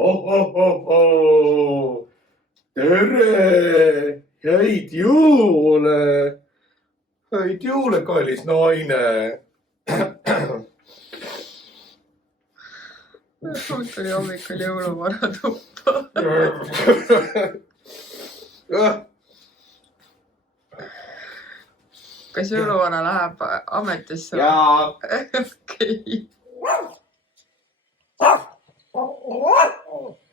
Oh. Tere! Häid jõule! Häid jõule, kallis naine! Mul tuli hommikul jõuluvana tuppa. Kas jõuluvana läheb ametisse? Jaa. Okei.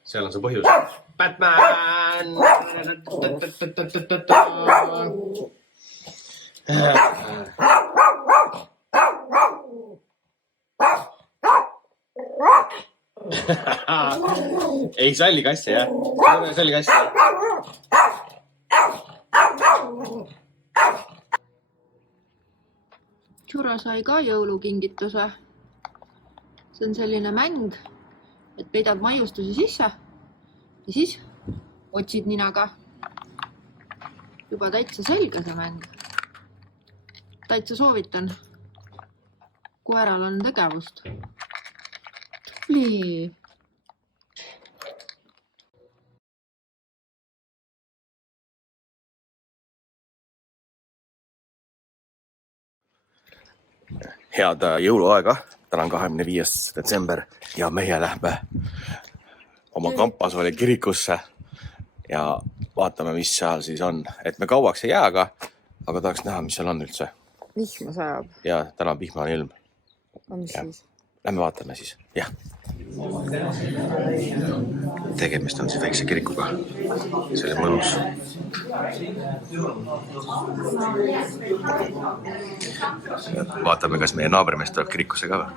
Seal on see põhjus. Batman! Ei salli kasse, jah? Salli kasse. Churro sai ka jõulukingituse. See on selline mäng, et peidad maiustusi sisse ja siis otsid ninaga. Juba täitsa selge see mäng. Täitsa soovitan. Koeral on tegevust. Tubli! Head jõuluaega. Täna on 25. detsember ja meie lähme oma Kampasvali kirikusse ja vaatame, mis seal siis on. Et me kauaks ei jää, aga tahaks näha, mis seal on üldse. Vihma sajab. Ja täna on vihmane ilm. Mis siis? Lähme vaatame siis. Jah. Tegemist on siis väikse kirikuga. See oli mõnus. Vaatame, kas meie naabrimees tuleb kirikusse ka või?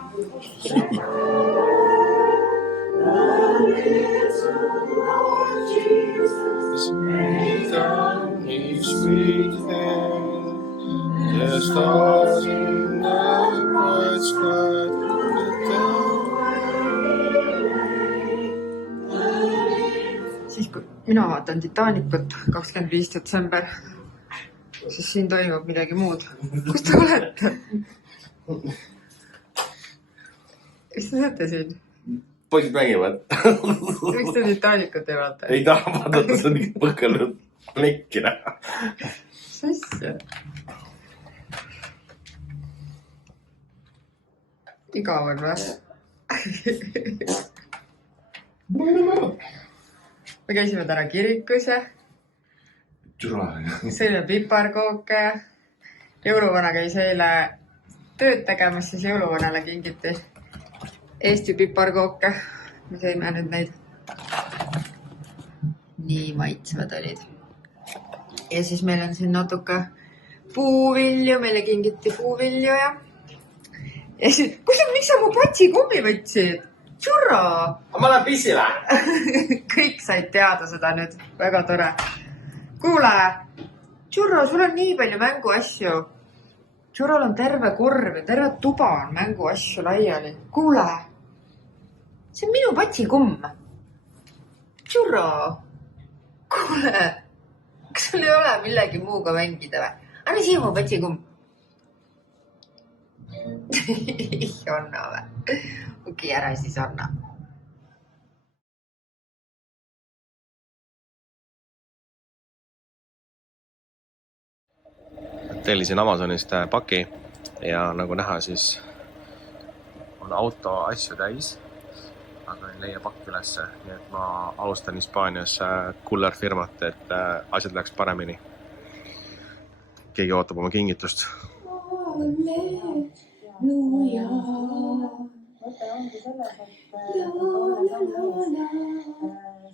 Siis kui mina vaatan Titanicut 25. detsember, siis siin toimub midagi muud. Kus te olete? Mis te teete siin? Poisid mängivad. Miks te Titanicut ei vaata? Ei taha vaadata, see on nii põkanud plekki näha. Mis asja? Igav on või? Me käisime täna kirikus ja sõime piparkooke. Jõuluvana käis eile tööd tegemas, siis jõuluvanale kingiti Eesti piparkooke. Me sõime nüüd neid. Nii maitsvad olid. Ja siis meil on siin natuke puuvilju, meile kingiti puuvilju ja siis, miks sa mu patsi kummi võtsid? Churro! Ma lähen pissile! Kõik said teada seda nüüd. Väga tore. Kuule, Churro, sul on nii palju mänguasju. Churrol on terve korv ja terve tuba on mänguasju laiali. Kuule, see on minu patsi kumm. Churro, kuule, kas sul ei ole millegi muuga mängida või? Anna siia mu patsi kumm. Ei anna või? Okei, ära siis anna. Tellisin Amazonist paki ja nagu näha, siis on auto asju täis, aga ei leia pakki ülesse. Nii et ma alustan Hispaanias Kuller firmat, et asjad läks paremini. Keegi ootab oma kingitust. Mõte ongi selles, et erinevate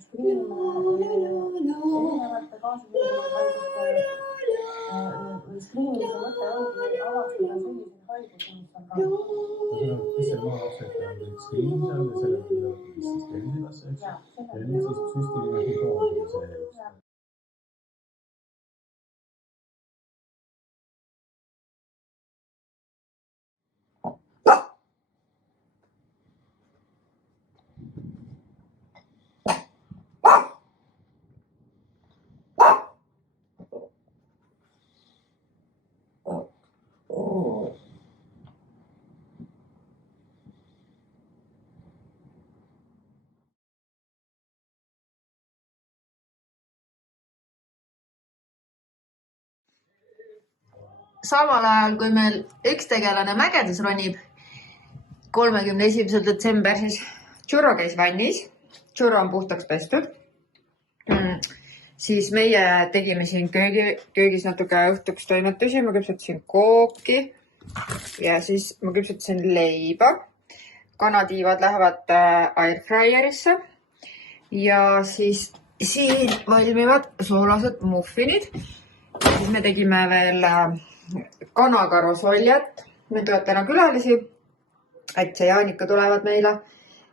skriinimise mõte ongi avastada selliseid haigusi, mis on ka. Mis see maa lapsed on skriinis on ja selle võivad siis tervisekasse, eks? Ja nüüd siis süstiline hüdroos. samal ajal, kui meil üks tegelane mägedes ronib, 31. detsember, siis Churro käis vannis. Churro on puhtaks pestud. Siis meie tegime siin köögis natuke õhtuks toimetusi. Ma küpsetasin kooki ja siis ma küpsetasin leiba. Kanatiivad lähevad airfryerisse ja siis siin valmivad soolased muffinid. Siis me tegime veel kanakarosoljat. Me tuleb täna külalisi. Ätse ja Annika tulevad meile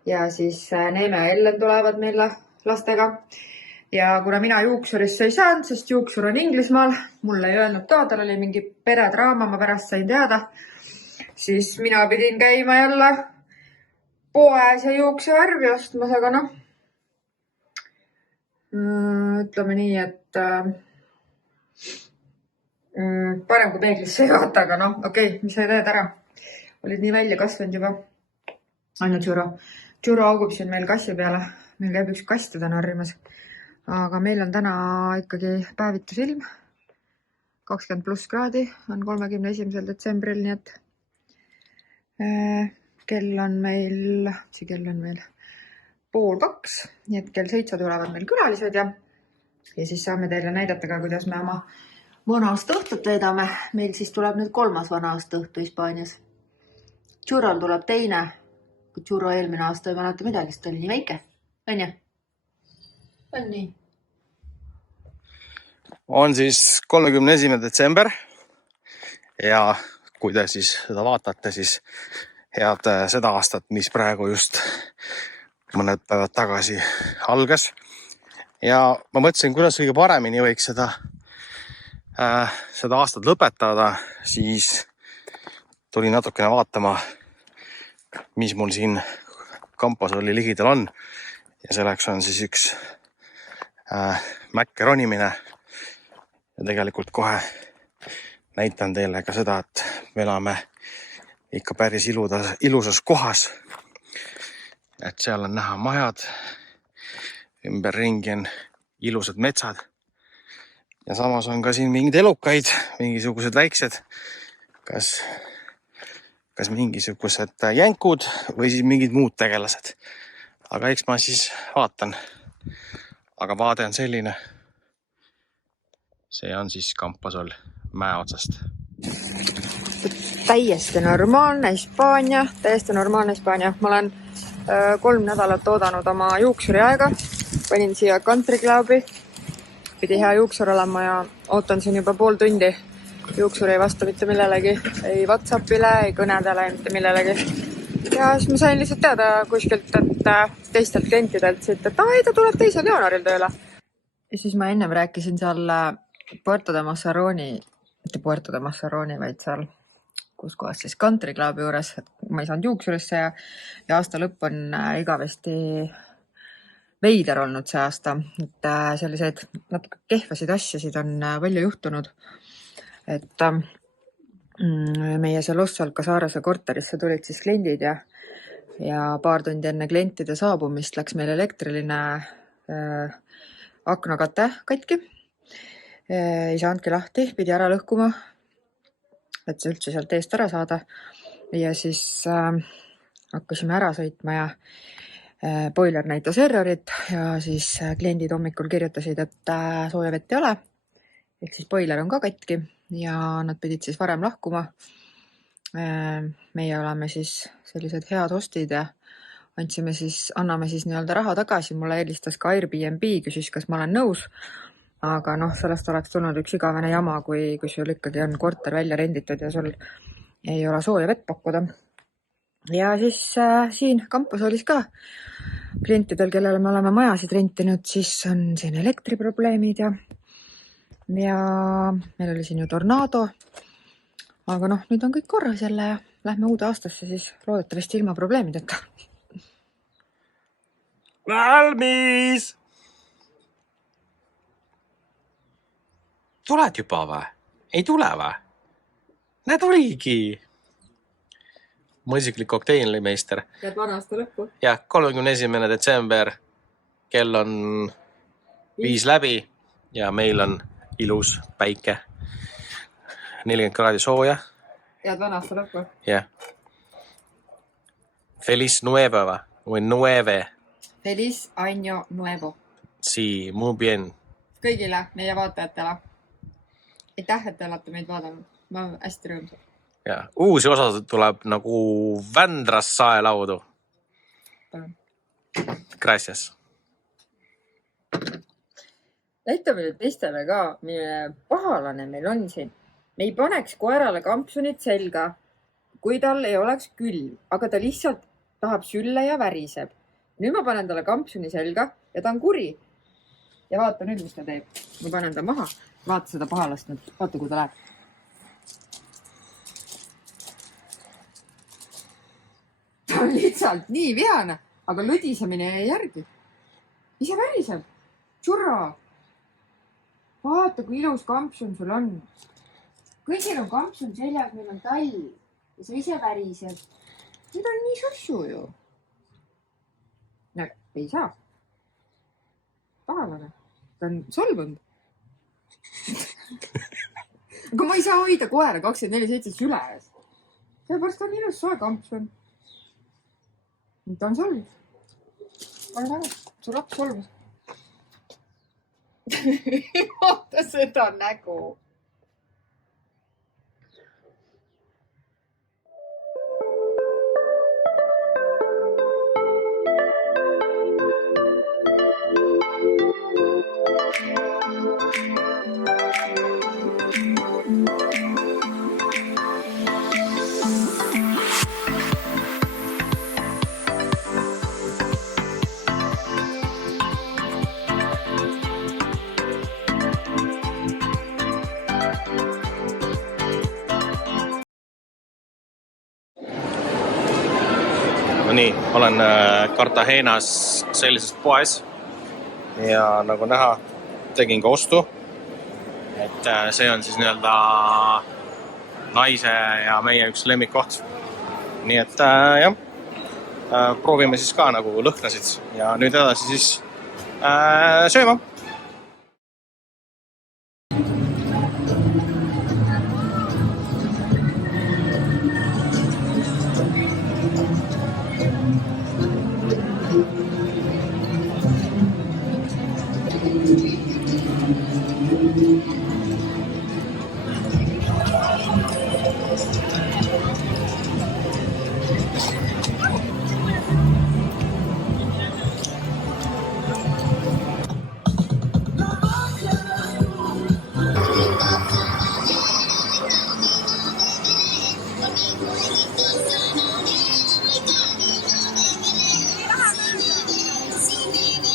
ja siis Neeme ja Ellen tulevad meile lastega. Ja kuna mina juuksurisse ei saanud, sest juuksur on Inglismaal, mulle ei öelnud ka, tal oli mingi peredraama, ma pärast sain teada, siis mina pidin käima jälle poes ja juuksevärvi ostmas, aga noh, ütleme nii, et parem kui peeglisse ei vaata, aga noh, okei, mis sa teed ära? Olid nii välja kasvanud juba. Ainult Churro. Churro augub siin meil kassi peale. Meil käib üks kass teda narrimas. Aga meil on täna ikkagi päevitus ilm. 20+ kraadi on 31. detsembril, nii et kell on meil 1:30, nii et kell 7 tulevad meil külalised ja siis saame teile näidata ka, kuidas me oma vana-aasta õhtut veedame. Meil siis tuleb nüüd 3. vana-aasta õhtu Hispaanias. Churrol tuleb teine, kui Churro eelmine aasta ei mäleta midagi, sest ta oli nii väike. On ju? On nii? On siis 31. detsember ja kui te siis seda vaatate, siis head seda aastat, mis praegu just mõned päevad tagasi algas. Ja ma mõtlesin, kuidas kõige paremini võiks seda aastat lõpetada, siis tuli natukene vaatama, mis mul siin Camposolli ligidal on. Ja selleks on siis üks mäkke ronimine. Ja tegelikult kohe näitan teile ka seda, et me elame ikka päris ilusas kohas. Et seal on näha majad, ümberringi on ilusad metsad. Ja samas on ka siin mingid elukaid, mingisugused väiksed, kas mingisugused jänkud või siis mingid muud tegelased. Aga eks ma siis vaatan. Aga vaade on selline. See on siis Camposol mäe otsast. Täiesti normaalne Hispaania. Ma olen 3 nädalat oodanud oma juuksuri aega. Panin siia Country Clubi. Pidi hea juuksur olema ja ootan siin juba pool tundi. Juuksur ei vasta mitte millelegi, ei WhatsAppile, ei kõnedele, mitte millelegi. Ja siis ma sain lihtsalt teada kuskilt, et teistelt klientidelt siit, et ta tuleb 2. jaanuaril tööle. Ja siis ma ennem rääkisin seal Puerto de Massaroni, mitte Puerto de Massaroni, vaid seal, kus kohas siis Country Clubi juures, et ma ei saanud juuksurisse ja aasta lõpp on igavesti veider olnud see aasta, et selliseid natuke kehvasid asjasid on palju juhtunud. Et meie seal Los Alcazarase korterisse tulid siis kliendid ja paar tundi enne klientide saabumist läks meil elektriline aknakate katki. Ei saanudki lahti, pidi ära lõhkuma, et see üldse sealt eest ära saada. Ja siis hakkasime ära sõitma ja boiler näitas errorit ja siis kliendid hommikul kirjutasid, et sooja vett ei ole. Ehk siis boiler on ka katki ja nad pidid siis varem lahkuma. Meie oleme siis sellised head hostid ja anname siis nii-öelda raha tagasi. Mulle helistas ka Airbnb, küsis, kas ma olen nõus. Aga noh, sellest oleks tulnud üks igavene jama, kui sul ikkagi on korter välja renditud ja sul ei ole sooja vett pakkuda. Ja siis siin Camposolis ka klientidel, kellele me oleme majasid rentinud, siis on siin elektriprobleemid ja meil oli siin ju tornado. Aga noh, nüüd on kõik korras jälle ja lähme uude aastasse siis loodetavasti ilma probleemideta. Valmis! Tuled juba või? Ei tule või? Näed oligi! Mu isiklik kokteilimeister. Tead vana aasta lõppu? Ja 31. detsember. Kell on 5 läbi ja meil on ilus päike. 40 kraadi sooja. Head vana aasta lõppu. Jah. Feliz Nueva või Nueve. Feliz Año Nuevo. Sí, muy bien. Kõigile meie vaatajatele. Aitäh, et te olete meid vaadanud. Ma olen hästi rõõmsad. Ja, uusi osa tuleb nagu Vändras saelaudu. Gracias. Näitame nüüd teistele ka, milline pahalane meil on siin. Me ei paneks koerale kampsunit selga, kui tal ei oleks külm, aga ta lihtsalt tahab sülle ja väriseb. Nüüd ma panen talle kampsuni selga ja ta on kuri. Ja vaata nüüd, mis ta teeb. Ma panen ta maha. Vaata seda pahalast nüüd. Vaata, kui ta läheb. Ta on lihtsalt nii vihane, aga lõdisemine jäi järgi. Ise väriseb. Tšurro. Vaata, kui ilus kampsun sul on. Kõigil on kampsun seljas, meil on talv. Ja sa ise väriseb. Nüüd on nii sussu ju. No, ei saa. Pahalane. Ta on solvunud. Aga ma ei saa hoida koera 24/7 süles. Sellepärast on ilus soe kampsun. Ta on solvunud. Pane taga. Su laps solvus. Vaata seda nägu. No nii, olen Cartagenas sellises poes ja nagu näha, tegin ka ostu. Et see on siis nii-öelda naise ja meie üks lemmikkoht. Nii et jah, proovime siis ka nagu lõhnasid ja nüüd edasi siis sööma.